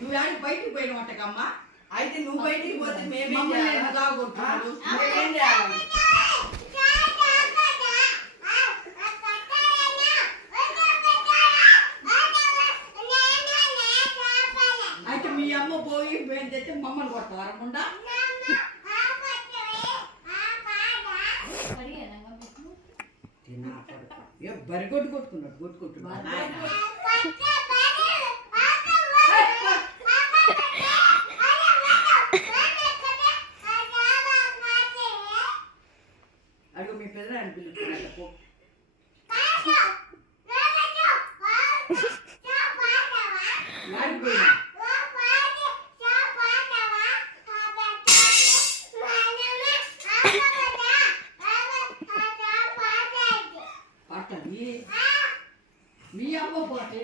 నువ్వు ఆడికి బయటికి పోయిన వంటకమ్మా. అయితే నువ్వు బయటికి పోతే మేమేం చేయాలి? అయితే మీ అమ్మ పోయి పోయిందైతే మమ్మల్ని కొట్టవారకుండా బరిగొడ్డు కొట్టుకున్నాడు. అడుగు మీ పెద్దరాని పిలుచుకున్నాడు. మీ అమ్మ పోతే